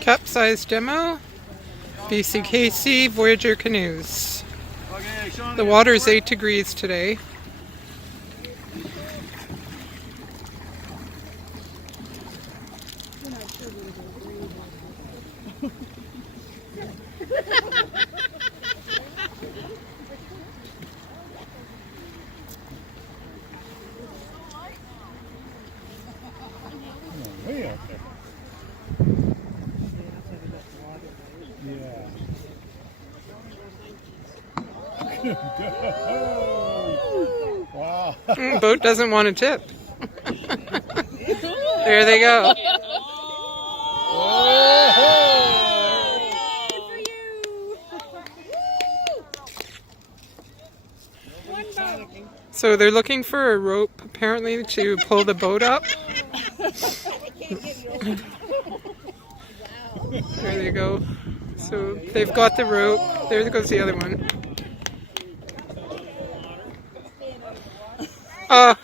Capsize demo, VCKC Voyager canoes. The water is 8 degrees today. Wow. Boat doesn't want to tip. There they go. So they're looking for a rope apparently to pull the boat up. There they go. So they've got the rope. There goes the other one. Oh,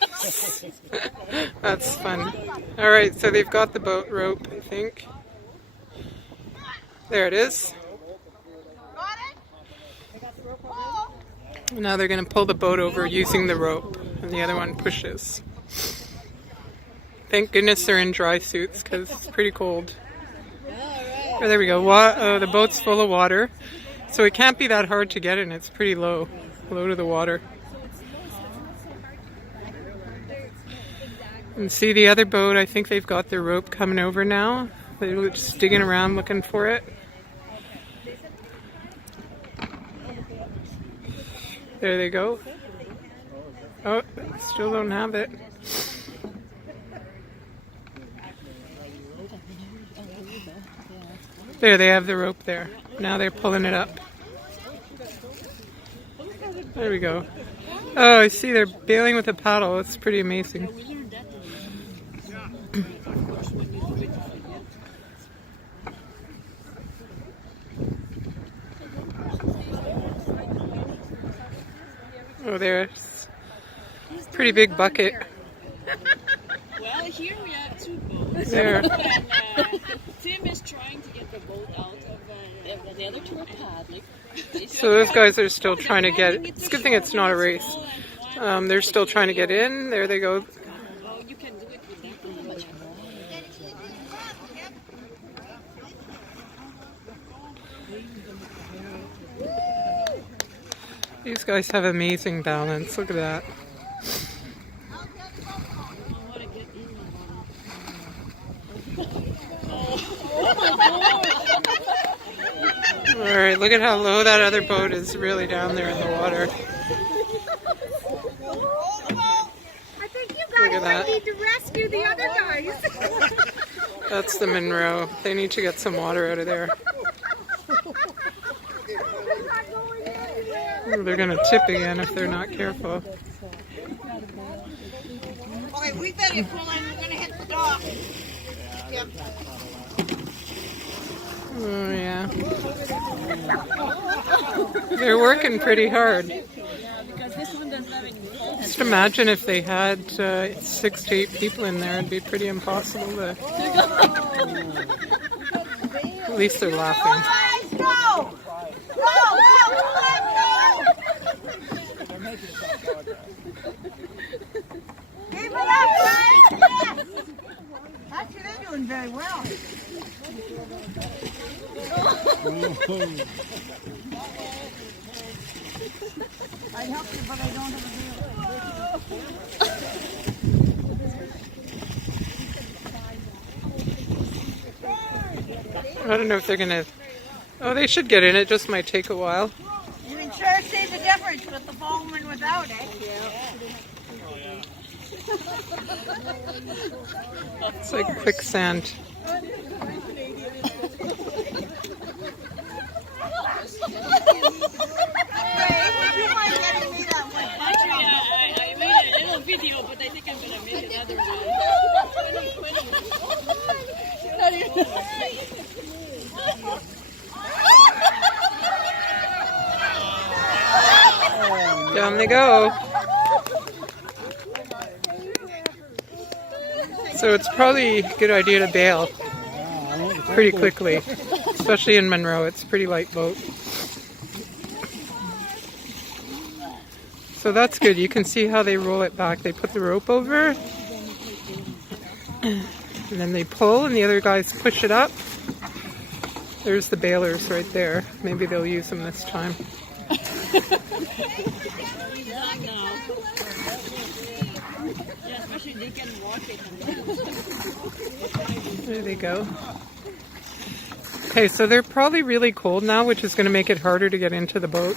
that's fun. Alright, so they've got the boat rope, I think. There it is. Now they're going to pull the boat over using the rope, and the other one pushes. Thank goodness they're in dry suits, because it's pretty cold. Oh, there we go. The boat's full of water, so it can't be that hard to get in. It's pretty low to the water. And see the other boat, I think they've got their rope coming over now. They're just digging around looking for it. There they go. Oh, still don't have it. There, they have the rope there. Now they're pulling it up. There we go. Oh, I see they're bailing with a paddle. It's pretty amazing. Oh, there's a pretty big bucket. Well, here we have two boats. There. And Tim is trying to get the boat out of the other two are paddling. So those guys are still trying to get it. It's a good thing it's not a race. They're still trying to get in. There they go. Oh, you can do it with that. These guys have amazing balance. Look at that. Alright, look at how low that other boat is really down there in the water. I think you guys might need to rescue the other guys. That's the Monroe. They need to get some water out of there. Oh, they're going to tip again if they're not careful. Okay, we better pull in. We're going to hit the dock. Yep. Oh, yeah. They're working pretty hard. Just imagine if they had 6 to 8 people in there. It'd be pretty impossible to... At least they're laughing. Go! Go! Go! Keep it up, guys! Yes! Actually, they're doing very well. I'd help you, but I don't have a I don't know if they're going to... Oh, they should get in. It just might take a while. You can sure see the difference with the foam and without, eh? It's like quicksand. I made a little video, but I think I'm going to make another one. Down they go. So it's probably a good idea to bail. pretty quickly, especially in Monroe. It's a pretty light boat. So that's good. You can see how they roll it back. They put the rope over, and then they pull, and the other guys push it up. There's the bailers right there. Maybe they'll use them this time. There they go. Okay, so they're probably really cold now, which is going to make it harder to get into the boat.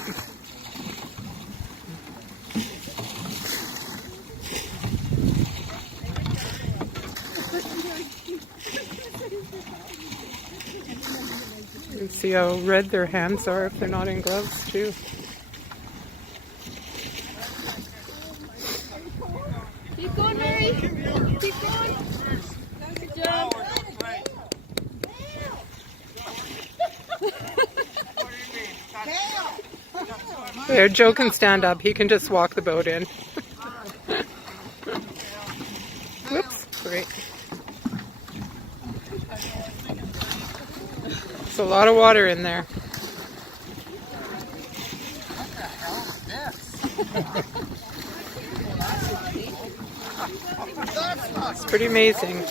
You can see how red their hands are if they're not in gloves, too. Keep going, Mary. Keep going. Good job. There, Joe can stand up. He can just walk the boat in. Whoops. Great. There's a lot of water in there. It's pretty amazing.